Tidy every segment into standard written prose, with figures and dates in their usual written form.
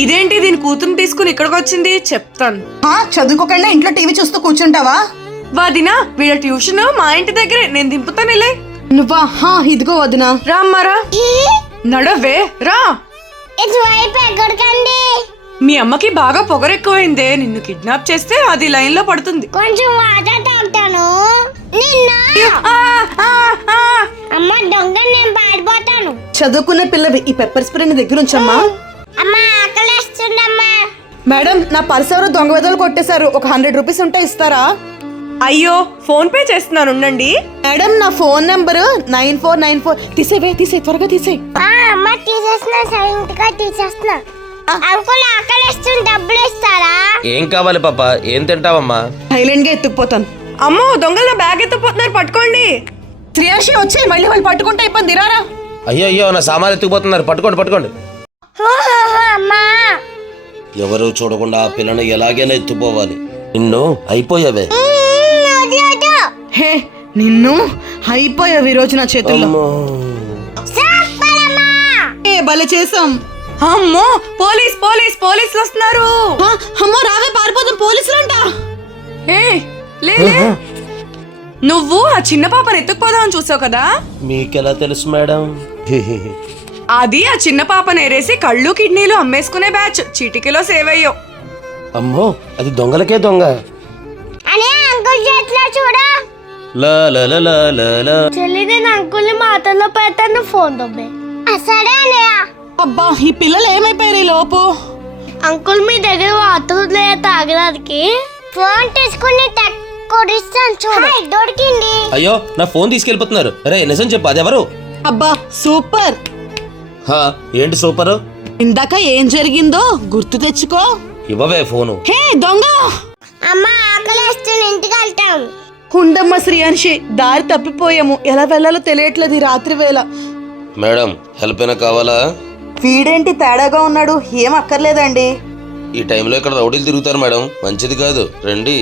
ఇదేంటి దీని కూతురు తీసుకుని ఇక్కడికి వచ్చింది చెప్తాను. చదువుకోకుండా ఇంట్లో టీవీ చూస్తూ కూర్చుంటావా? వదినా వీళ్ళ ట్యూషన్ మా ఇంటి దగ్గరే, నేను దింపుతాను. ఇలా నువ్వా? ఇదిగో వదినా. రామ్మారా నడవే రా. మీ అమ్మకి బాగా పొగరెక్కువైందే, నిన్ను కిడ్నాప్ చేస్తే అది లైన్ లో పడుతుంది. కొంచెం వాటర్ తాగుతాను. అమ్మ దొంగ, నేను పారిపోతాను. చదువుకున్న పిల్లవి, ఈ పెప్పర్ స్ప్రే నీ దగ్గర ఉంచమ్మా. అమ్మా ఆకలేస్తుందమ్మా. మేడం, నా పర్స్ ఎవరో దొంగ వెదలు కొట్టేశారు. ఒక 100 రూపీస్ ఉంటే ఇస్తారా? అయ్యో ఫోన్ పే చేస్తున్నాను ఉండండి. మేడం, నా ఫోన్ నెంబర్ 9494. తీసే త్వరగా తీసే. అమ్మ తీసేస్తున్నా, సైలెంట్ గా తీసేస్తున్నా. అంకుల్ ఆకలేస్తుంది, డబ్బులు ఇస్తారా? ఏం కావాలి పాప? ఏం తింటావమ్మా? సైలెంట్ గా ఎత్తుకుపోతాను. అమ్మో దొంగల బ్యాగ్ ఎత్తుకుపోతున్నారు, పట్టుకోండి. శ్రేయాషి వచ్చి మళ్ళీ వాళ్ళు పట్టుకుంటే అయిపోయింది. రారా. అయ్యో నా సామాన్ ఎత్తుకుపోతున్నారు, పట్టుకోండి. అమ్మా ఎవరు చూడకుండా ఆ పిల్లను ఎలాగైనా ఎత్తుపోవాలి. నిన్ను అయిపోయావే. హే, నిన్ను అయిపోయావు ఈ రోజు నా చేతుల్లో. భలే చేసాం. అమ్మో పోలీసులు వస్తున్నారు. అమ్మో రావే, పారిపోదాం, పోలీసులంట. లే నువ్వు ఆ చిన్న పాపను ఎత్తుకుపోదామని చూసావు కదా. మీకెలా తెలుసు మేడం? అది ఆ చిన్న పాపను ఏరేసి కళ్ళు కిడ్నీలు అమ్మేసుకునే బ్యాచ్. చీటికలో సేవ్ అయ్యో. అమ్మో, అది దొంగలకే దొంగ. అనే అంకుల్ చేతిలో చూడు. చెల్లి, నేను అంకుల్ మాటల్లో పెడతాను, ఫోన్ దొబ్బే. సరే అన్నయ్య. అబ్బా, ఈ పిల్లలు ఏమైపోయారు ఈ లోపు? అంకుల్ మీ దగ్గర వాటర్ లేదా తాగడానికి? ఫోన్ తీసుకుని కొడిస్తాను చూడు, దొరికింది. అయ్యో, నా ఫోన్ తీసుకెళ్ళిపోతున్నారు. రే నిజం చెప్పు, అదెవరు? అబ్బా సూపర్. ఏంటి సూపర్? ఇందాక ఏం జరిగిందో గుర్తు తెచ్చుకో. ఇవ్వవే ఫోను. హే దొంగ. అమ్మ ఆకలేస్తుంది, ఇంటికి వెళ్తాం. ఉండమ్మ శ్రీయాన్షి, దారి తప్పిపోయాము. ఎలా వెళ్ళాలో తెలియట్లేదు ఈ రాత్రి వేళ. మేడం, హెల్ప్ అయినా కావాలా? వీడేంటి తేడాగా ఉన్నాడు? ఏం అక్కర్లేదండి. ఈ టైంలో ఇక్కడ రౌడీలు తిరుగుతారు మేడం, మంచిది కాదు. రండి.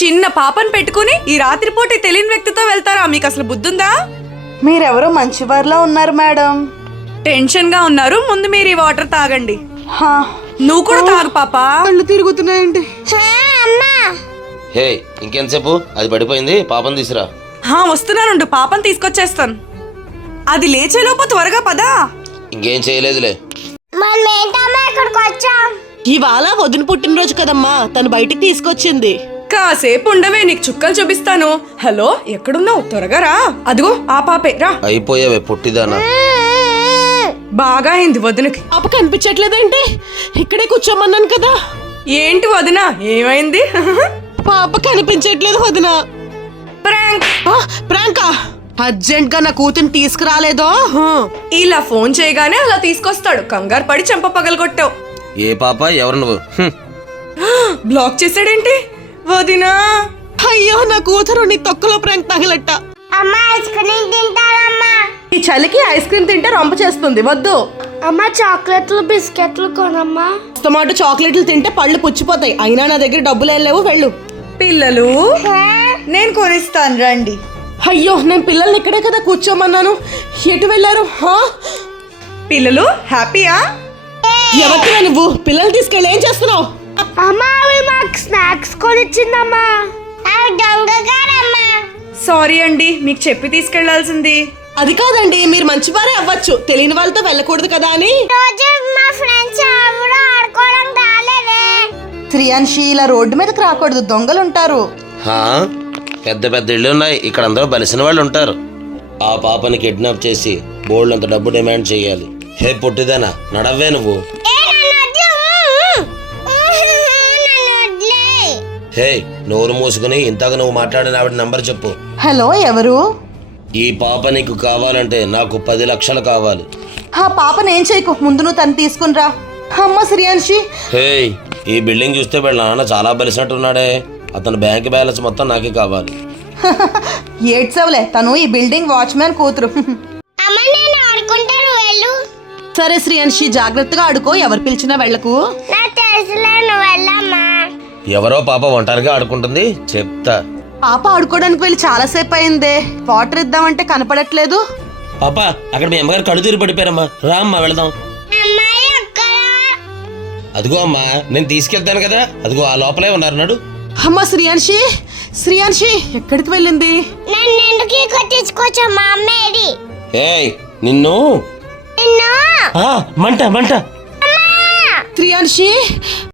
చిన్న పాపను పెట్టుకుని ఈ రాత్రిపూట తెలియని వ్యక్తితో వెళ్తారా? మీకు అసలు బుద్ధుందా? మీరెవరో మంచివారిలా ఉన్నారు మేడం. టెన్షన్ గా ఉన్నారు, ముందు మీరు ఈ వాటర్ తాగండి. నువ్వు కూడా తాగు పాప. కళ్ళు తిరుగుతున్నాయండి. హే, ఇంకెంతసేపు? అది పడిపోయింది, పాపం తీసురా. వస్తున్నాను, పాపను తీసుకొచ్చేస్తాను. అది లేచేలోపు త్వరగా పదా. ఇంకేం చేయలేదులే. ఇక్కడికి వచ్చాం. ఇవాళ వదిన పుట్టినరోజు కదమ్మా, తను బయటికి తీసుకొచ్చింది. కాసేపు ఉండవే, నీకు చుక్కలు చూపిస్తాను. హలో, ఎక్కడున్నావు? త్వరగా రా. అదిగో ఆ పాపే, రా. అయిపోయావే పొట్టిదానా. బాగా అయింది వదినకి. పాప కనిపించట్లేదేంటి? ఇక్కడే కూర్చోమన్నాను కదా. ఏంటి వదిన, ఏమైంది? పాప కనిపించట్లేదు వదిన. ప్రాంకా? అర్జెంట్ గా నా కూతుని తీసుకురాలేదో? ఇలా ఫోన్ చేయగానే అలా తీసుకొస్తాడు. కంగారు పడి చెంప పగలగొట్టావు. ఏ పాప? ఎవరు నువ్వు? బ్లాక్ చేసాడేంటి వదినా? అయ్యో, నా కూతురు నీ తొక్కలో ప్రాంక్ తగలట్ట. అమ్మా ఐస్ క్రీమ్ తింటారమ్మా. ఈ చలికి ఐస్ క్రీమ్ తింటే రొంప చేస్తుంది, వద్దు. అమ్మా చాక్లెట్లు బిస్కెట్లు కొనమ్మా. టమాటో చాక్లెట్లు తింటే పళ్ళు పుచ్చిపోతాయి. అయినా నా దగ్గర డబ్బులు ఏం లేవు, వెళ్ళు. పిల్లలు, నేను కొనిస్తాను రండి. అయ్యో, నేను పిల్లల్ని ఇక్కడే కదా కూర్చోమన్నాను, ఎటు వెళ్ళారు? పిల్లలు హ్యాపీయా? ఎవరికిరా నువ్వు? పిల్లల్ని తీసుకెళ్ళి ఏం చేస్తున్నావు? అమ్మా అవి మాకు స్నాక్స్ కొనిచ్చిందమ్మా. సారీ అండి, మీకు చెప్పి తీసుకెళ్లాల్సింది. అది కాదండి, మీరు మంచివారే అవ్వచ్చు, తెలియని వాళ్ళతో వెళ్ళకూడదు కదా అని. శ్రీయాన్షి, ఇలా రోడ్డు మీదకి రాకూడదు, దొంగలు ఉంటారు. పెద్ద పెద్ద ఇళ్ళు ఉన్నాయి, ఇక్కడ అందరూ బలిసిన వాళ్ళు ఉంటారు. ఆ పాపని కిడ్నాప్ చేసి బోల్డ్ అంత డబ్బు డిమాండ్ చేయాలి. హే పొట్టిదానా, నడవే నువ్వు. హే, నోరు మూసుకుని ఇంతగా నువ్వు మాట్లాడిన ఆవిడ నంబర్ చెప్పు. హలో, ఎవరు? ఈ పాప నీకు కావాలంటే నాకు 10 లక్షలు కావాలి. ఆ పాపను ఏం చేయకు, ముందు నువ్వు తను తీసుకునిరా. అమ్మ శ్రీయాన్షి. హే, ఈ బిల్డింగ్ చూస్తే వీళ్ళ నాన్న చాలా బలిసినట్టున్నాడే. అతని బ్యాంక్ బ్యాలెన్స్ మొత్తం నాకే కావాలి. ఏడ్చవలే, తను ఈ బిల్డింగ్ వాచ్మెన్ కూతురు. సరే శ్రీయాన్షి, జాగ్రత్తగా ఆడుకో, ఎవరు పిలిచినా వెళ్ళకు. ఎవరో పాప ఒంటరిగా ఆడుకుంటుంది, చెప్తా. పాప ఆడుకోవడానికి వెళ్ళి చాలాసేపు అయిందే. వాటర్ ఇద్దామంటే కనపడట్లేదు. పాప, అక్కడ మీ అమ్మగారు కళ్ళు తీరి పడిపోయారమ్మా, రా అమ్మా వెళదాం. అదిగో అమ్మా నేను తీసుకెళ్తాను కదా, అదిగో ఆ లోపలే ఉన్నారు నడు. అమ్మ శ్రీయాన్షి, శ్రీయాన్షి ఎక్కడికి వెళ్ళింది? నన్ను ఎందుకు ఇక్కడ తీసుకొచ్చా మా అమ్మేది ఏయ్ నిన్ను నిన్ను మంట శ్రీయాన్షి